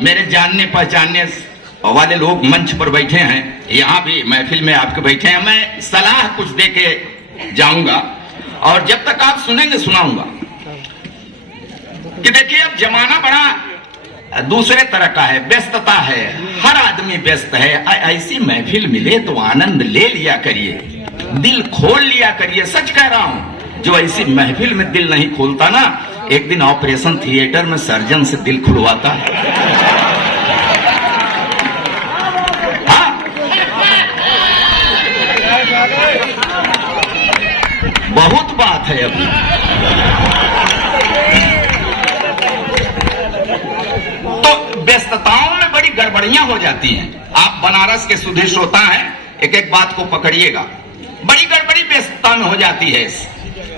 मेरे जानने पहचानने वाले लोग मंच पर बैठे हैं, यहाँ भी महफिल में आपके बैठे हैं, मैं सलाह कुछ दे के जाऊंगा और जब तक आप सुनेंगे सुनाऊंगा कि देखिए अब जमाना बड़ा दूसरे तरह का है, व्यस्तता है, हर आदमी व्यस्त है। ऐसी महफिल मिले तो आनंद ले लिया करिए, दिल खोल लिया करिए। सच कह रहा हूं, जो ऐसी महफिल में दिल नहीं खोलता ना, एक दिन ऑपरेशन थिएटर में सर्जन से दिल खुलवाता है। हाँ, बहुत बात है अभी। तो व्यस्तताओं में बड़ी गड़बड़ियां हो जाती हैं। आप बनारस के सुधे श्रोता हैं, एक एक बात को पकड़िएगा। बड़ी गड़बड़ी व्यस्तता में हो जाती है।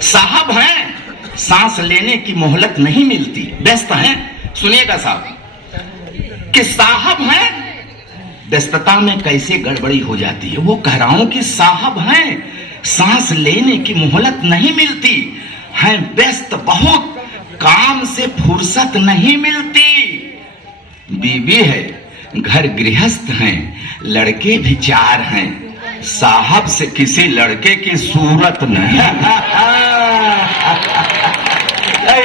साहब हैं, सांस लेने की मोहलत नहीं मिलती, व्यस्त हैं। सुनिएगा साहब कि साहब हैं, व्यस्तता में कैसे गड़बड़ी हो जाती है। वो कह रहा हूं कि साहब हैं, सांस लेने की मोहलत नहीं मिलती, हैं व्यस्त बहुत, काम से फुर्सत नहीं मिलती। बीवी है, घर गृहस्थ हैं, लड़के भी 4 हैं, साहब से किसी लड़के की सूरत नहीं।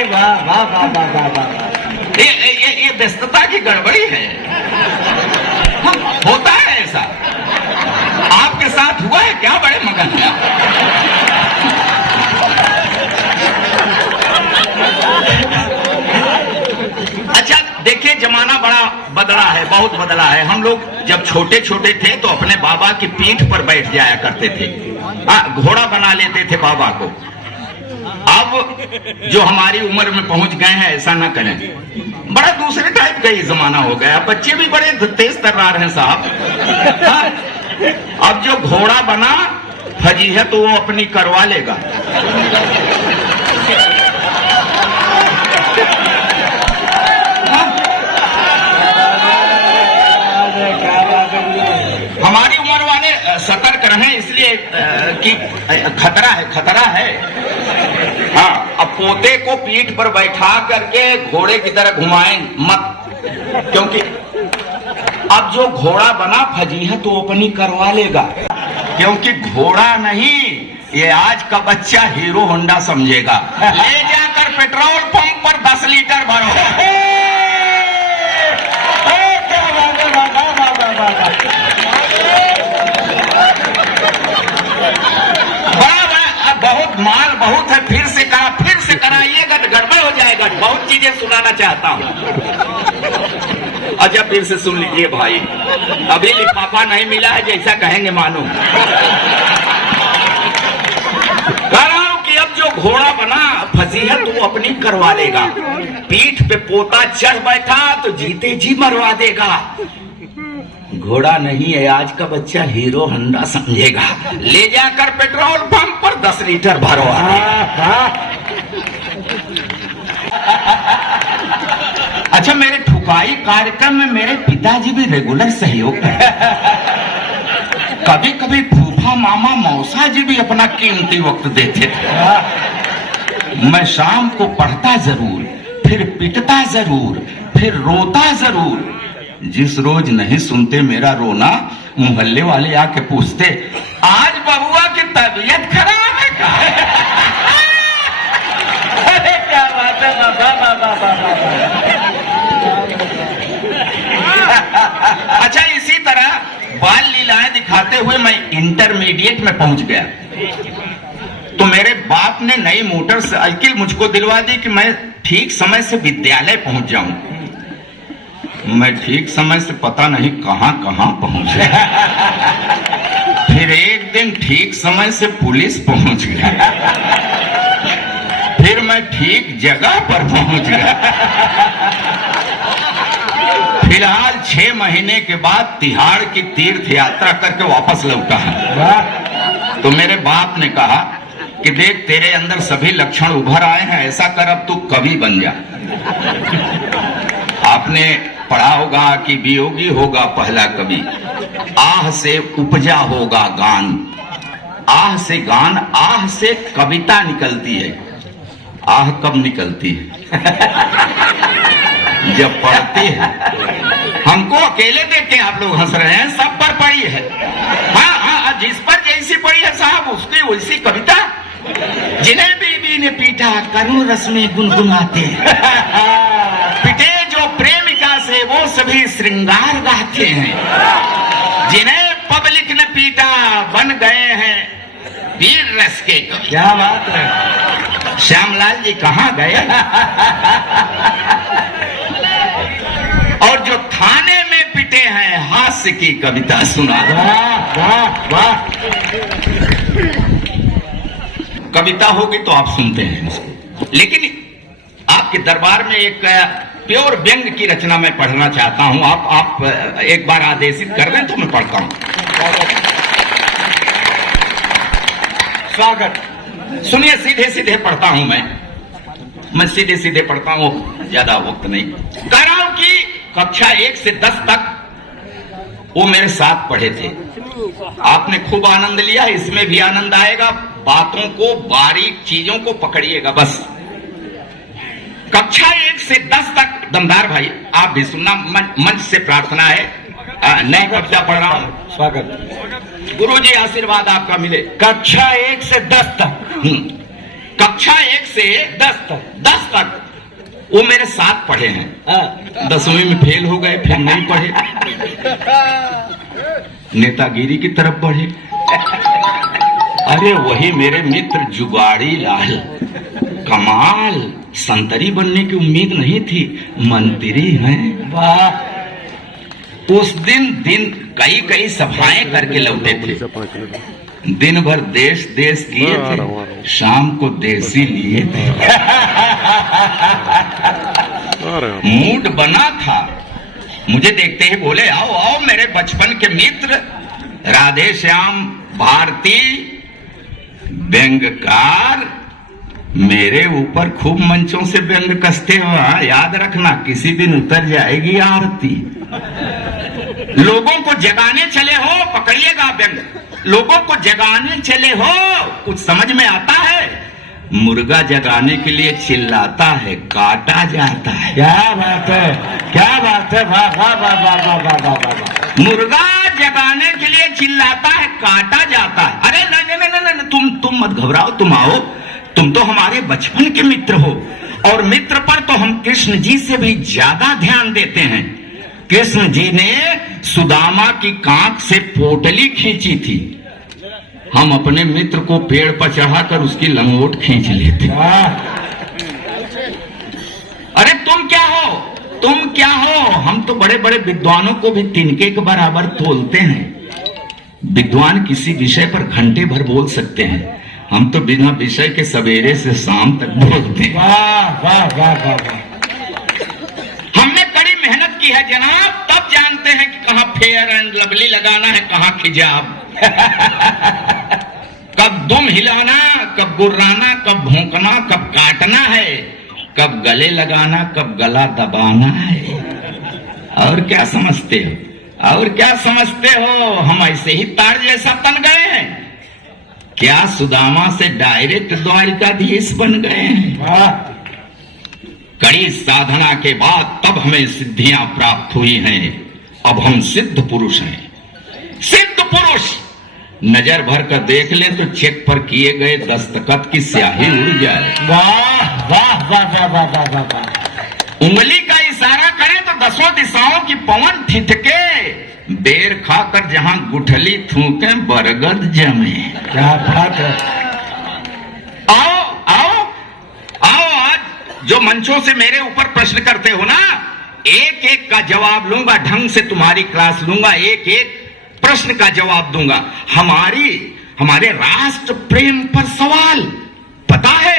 वाह वाह वाह वाह वाह वाह। ये व्यस्तता की गड़बड़ी है। होता है ऐसा, आपके साथ हुआ है क्या? बड़े मगन में अच्छा देखिए, जमाना बड़ा बदला है, बहुत बदला है। हम लोग जब छोटे छोटे थे तो अपने बाबा की पीठ पर बैठ जाया करते थे, घोड़ा बना लेते थे बाबा को। अब जो हमारी उम्र में पहुंच गए हैं, ऐसा ना करें। बड़ा दूसरे टाइप का ही जमाना हो गया। बच्चे भी बड़े तेज तर्रार हैं साहब। हाँ? अब जो घोड़ा बना फजी है तो वो अपनी करवा लेगा। हमारी उम्र वाले सतर्क रहें, इसलिए कि खतरा है, खतरा है। हाँ, अब पोते को पीठ पर बैठा करके घोड़े की तरह घुमाएं मत, क्योंकि अब जो घोड़ा बना फजी है तो अपनी करवा लेगा। क्योंकि घोड़ा नहीं, ये आज का बच्चा हीरो होंडा समझेगा। ले जाकर पेट्रोल पंप पर 10 लीटर भरो। बहुत माल बहुत है, फिर से कराइएगा तो गड़बड़ हो जाएगा। बहुत चीजें सुनाना चाहता हूँ। अच्छा फिर से सुन लीजिए भाई, अभी लिफाफा नहीं मिला है जैसा कहेंगे मानो। कह रहा हूं कि अब जो घोड़ा बना फंसी है तो अपनी करवा लेगा। पीठ पे पोता चढ़ बैठा तो जीते जी मरवा देगा। घोड़ा नहीं है, आज का बच्चा हीरो होंडा समझेगा। ले जाकर पेट्रोल पंप पर 10 लीटर भरवा। अच्छा, मेरे ठुकाई कार्यक्रम में मेरे पिताजी भी रेगुलर सहयोग करते। कभी कभी फूफा मामा मौसा जी भी अपना कीमती वक्त देते थे। मैं शाम को पढ़ता जरूर, फिर पिटता जरूर, फिर रोता जरूर। जिस रोज नहीं सुनते मेरा रोना, मोहल्ले वाले आके पूछते, आज बबुआ की तबीयत खराब है क्या? अरे क्या बात है, अच्छा, इसी तरह बाल लीलाएं दिखाते हुए मैं इंटरमीडिएट में पहुंच गया। तो मेरे बाप ने नई मोटरसाइकिल मुझको दिलवा दी कि मैं ठीक समय से विद्यालय पहुंच जाऊं। मैं ठीक समय से पता नहीं कहां कहां पहुंच गया। फिर एक दिन ठीक समय से पुलिस पहुंच गया। फिर मैं ठीक जगह पर पहुंच गया। फिलहाल 6 महीने के बाद तिहाड़ की तीर्थ यात्रा करके वापस लौटा है। तो मेरे बाप ने कहा कि देख, तेरे अंदर सभी लक्षण उभर आए हैं, ऐसा कर अब तू कवि बन जा। आपने पढ़ा होगा कि वियोगी होगा पहला कवि, आह से उपजा होगा गान, आह से गान, आह से कविता निकलती है। आह कब निकलती है? जब पड़ती है। हमको अकेले देख के आप लोग हंस रहे हैं, सब पर पड़ी है। हाँ हाँ, जिस पर जैसी पड़ी है साहब, उसकी वैसी कविता। जिन्हें बीबी ने पीटा करुण रस में गुनगुनाते हैं, पिटे जो प्रेमिका से वो सभी श्रृंगार गाते हैं। जिन्हें पब्लिक ने पीटा बन गए हैं वीर रस के कवि। क्या बात है। श्यामलाल जी कहाँ गए? और जो थाने में पिटे हैं हास्य की कविता सुना। वाह वाह वाह। कविता होगी तो आप सुनते हैं उसको, लेकिन आपके दरबार में एक प्योर व्यंग की रचना मैं पढ़ना चाहता हूं। आप एक बार आदेशित कर दें तो मैं पढ़ता हूं। स्वागत। सुनिए, सीधे सीधे पढ़ता हूं मैं सीधे सीधे पढ़ता हूं, ज्यादा वक्त नहीं। कह रहा हूं कि कक्षा 1 से 10 तक वो मेरे साथ पढ़े थे। आपने खूब आनंद लिया, इसमें भी आनंद आएगा। बातों को, बारीक चीजों को पकड़िएगा बस। कक्षा 1 से 10 तक, दमदार भाई आप भी सुनना, मंच से प्रार्थना है। नए कविता पढ़ रहा हूं। स्वागत। गुरुजी आशीर्वाद आपका मिले। कक्षा 1 से 10 तक। कक्षा 1 से 10 तक वो मेरे साथ पढ़े हैं। 10वीं में फेल हो गए, फिर नहीं पढ़े, नेतागिरी की तरफ बढ़े। अरे वही मेरे मित्र जुगाड़ी लाल, कमाल, संतरी बनने की उम्मीद नहीं थी, मंत्री हैं। वाह। उस दिन कई सभाएं करके लौटे थे। दिन भर देश किए थे, शाम को देसी लिए थे। मूड बना था। मुझे देखते ही बोले, आओ आओ मेरे बचपन के मित्र, राधे श्याम भारती व्यंगकार। मेरे ऊपर खूब मंचों से व्यंग कसते हो, याद रखना किसी दिन उतर जाएगी आरती। लोगों को जगाने चले हो, पकड़िएगा व्यंग, लोगों को जगाने चले हो, कुछ समझ में आता है? मुर्गा जगाने के लिए चिल्लाता है, काटा जाता है। क्या बात है, क्या बात है। वाह वाह वाह वाह वाह वाह वाह। मुर्गा जगाने के लिए चिल्लाता है, काटा जाता है। अरे नहीं नहीं नहीं नहीं, तुम मत घबराओ, तुम आओ, तुम तो हमारे बचपन के मित्र हो, और मित्र पर तो हम कृष्ण जी से भी ज्यादा ध्यान देते हैं। कृष्ण जी ने सुदामा की कांख से पोटली खींची थी, हम अपने मित्र को पेड़ पर चढ़ाकर उसकी लंगोट खींच लेते। अरे तुम क्या हो, तुम क्या हो? हम तो बड़े बड़े विद्वानों को भी तिनके के बराबर तोलते हैं। विद्वान किसी विषय पर घंटे भर बोल सकते हैं, हम तो बिना विषय के सवेरे से शाम तक बोलते हैं। वाह वाह वाह वाह। हमने कड़ी मेहनत की है जनाब, तब जानते हैं कि कहाँ फेयर एंड लवली लगाना है, कहाँ खिजाब। कब दुम हिलाना, कब गुर्राना, कब भौंकना, कब काटना है, कब गले लगाना, कब गला दबाना है। और क्या समझते हो, और क्या समझते हो? हम ऐसे ही तार जैसा तन गए हैं क्या? सुदामा से डायरेक्ट द्वारिकाधीश बन गए हैं। कड़ी साधना के बाद तब हमें सिद्धियां प्राप्त हुई हैं। अब हम सिद्ध पुरुष हैं। सिद्ध पुरुष नजर भर कर देख ले तो चेक पर किए गए दस्तखत की स्याही उड़ जाए। वाह वाह वाह वाह वाह वाह वाह वाह। उंगली का इशारा करें तो 10 दिशाओं की पवन ठिठके, बेर खाकर जहां गुठली थूके बरगद जमे। क्या बात है। आओ आओ आओ, आज जो मंचों से मेरे ऊपर प्रश्न करते हो ना, एक एक का जवाब लूंगा, ढंग से तुम्हारी क्लास लूंगा, एक एक प्रश्न का जवाब दूंगा। हमारे राष्ट्र प्रेम पर सवाल, पता है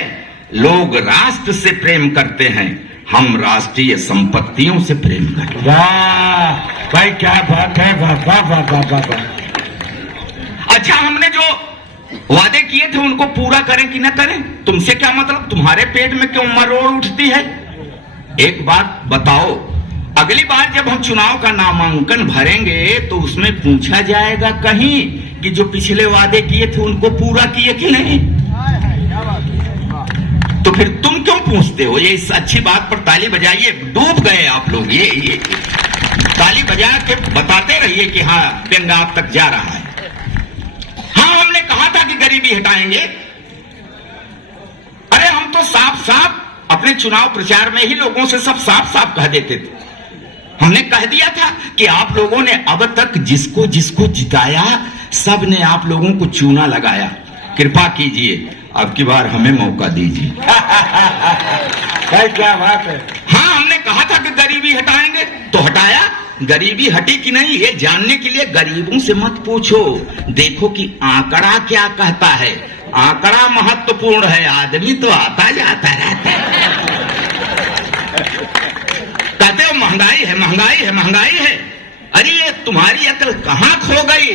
लोग राष्ट्र से प्रेम करते हैं, हम राष्ट्रीय संपत्तियों से प्रेम करते हैं। वाह भाई, क्या बात है। वाह वाह वाह वाह वाह वाह। अच्छा, हमने जो वादे किए थे उनको पूरा करें कि न करें, तुमसे क्या मतलब? तुम्हारे पेट में क्यों मरोड़ उठती है? एक बात बताओ, अगली बार जब हम चुनाव का नामांकन भरेंगे तो उसमें पूछा जाएगा कहीं कि जो पिछले वादे किए थे उनको पूरा किए कि नहीं? तो फिर तुम क्यों पूछते हो? ये इस अच्छी बात पर ताली बजाइए, डूब गए आप लोग। ये ताली बजा के बताते रहिए कि हाँ व्यंग आप तक जा रहा है। हाँ, हमने कहा था कि गरीबी हटाएंगे। अरे हम तो साफ साफ अपने चुनाव प्रचार में ही लोगों से सब साफ साफ कह देते थे। हमने कह दिया था कि आप लोगों ने अब तक जिसको जिसको जिताया सब ने आप लोगों को चूना लगाया, कृपा कीजिए अब की बार हमें मौका दीजिए। भाई क्या बात है। हाँ, हमने कहा था कि गरीबी हटाएंगे तो हटाया। गरीबी हटी कि नहीं ये जानने के लिए गरीबों से मत पूछो, देखो कि आंकड़ा क्या कहता है। आंकड़ा महत्वपूर्ण है, आदमी तो आता जाता रहता है। कहते हो महंगाई है, महंगाई है, महंगाई है। अरे ये तुम्हारी अकल कहाँ खो गई?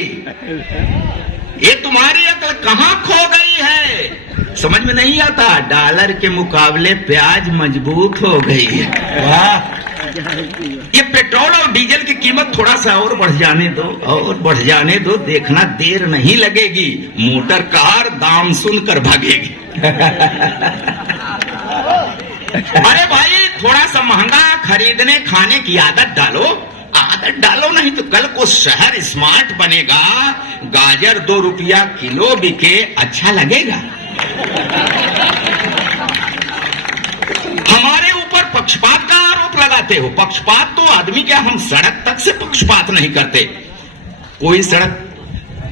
ये तुम्हारी अकल कहाँ खो गई है? समझ में नहीं आता। डॉलर के मुकाबले प्याज मजबूत हो गई है। वाह। ये पेट्रोल और डीजल की कीमत थोड़ा सा और बढ़ जाने दो, और बढ़ जाने दो, देखना देर नहीं लगेगी, मोटर कार दाम सुनकर भागेगी। अरे भाई थोड़ा सा महंगा खरीदने खाने की आदत डालो, आदत डालो, नहीं तो कल को शहर स्मार्ट बनेगा। गाजर 2 रुपया किलो बिके, अच्छा लगेगा। हमारे ऊपर पक्षपात का आरोप लगाते हो। पक्षपात तो आदमी क्या, हम सड़क तक से पक्षपात नहीं करते। कोई सड़क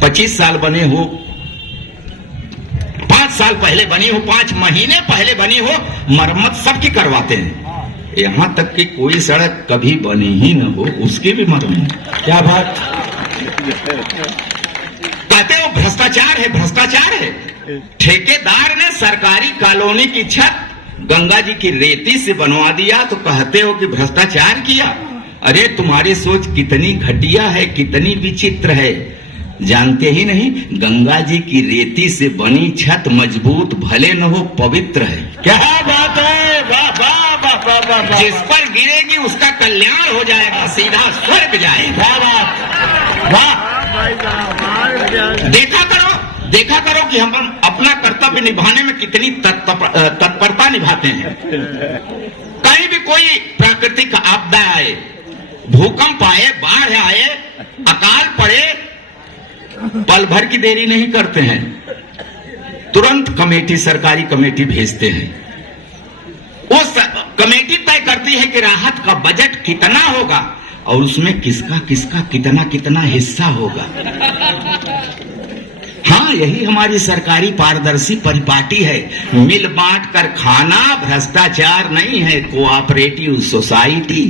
25 साल बने हो, 5 साल पहले बनी हो, 5 महीने पहले बनी हो, मरम्मत सबकी करवाते हैं। यहां तक कि कोई सड़क कभी बनी ही न हो उसकी भी मरम्मत। क्या बात। कहते हो भ्रष्टाचार है, भ्रष्टाचार है। ठेकेदार ने सरकारी कॉलोनी की छत गंगा जी की रेती से बनवा दिया तो कहते हो कि भ्रष्टाचार किया। अरे तुम्हारी सोच कितनी घटिया है, कितनी विचित्र है, जानते ही नहीं। गंगा जी की रेती से बनी छत मजबूत भले न हो, पवित्र है। क्या बात है। वाह वाह वाह वाह वाह वाह। जिस पर गिरेगी उसका कल्याण हो जाएगा, सीधा स्वर्ग जाएगा। क्या बात। वाह। देखा करो कि हम अपना कर्तव्य निभाने में कितनी तत्परता निभाते हैं। कहीं भी कोई प्राकृतिक आपदा आए, भूकंप आए, बाढ़ आए, अकाल पड़े, पल भर की देरी नहीं करते हैं, तुरंत कमेटी, सरकारी कमेटी भेजते हैं। वो कमेटी तय करती है कि राहत का बजट कितना होगा और उसमें किसका किसका कितना कितना हिस्सा होगा। हाँ, यही हमारी सरकारी पारदर्शी परिपाटी है। मिल बांट कर खाना भ्रष्टाचार नहीं है, कोऑपरेटिव सोसाइटी।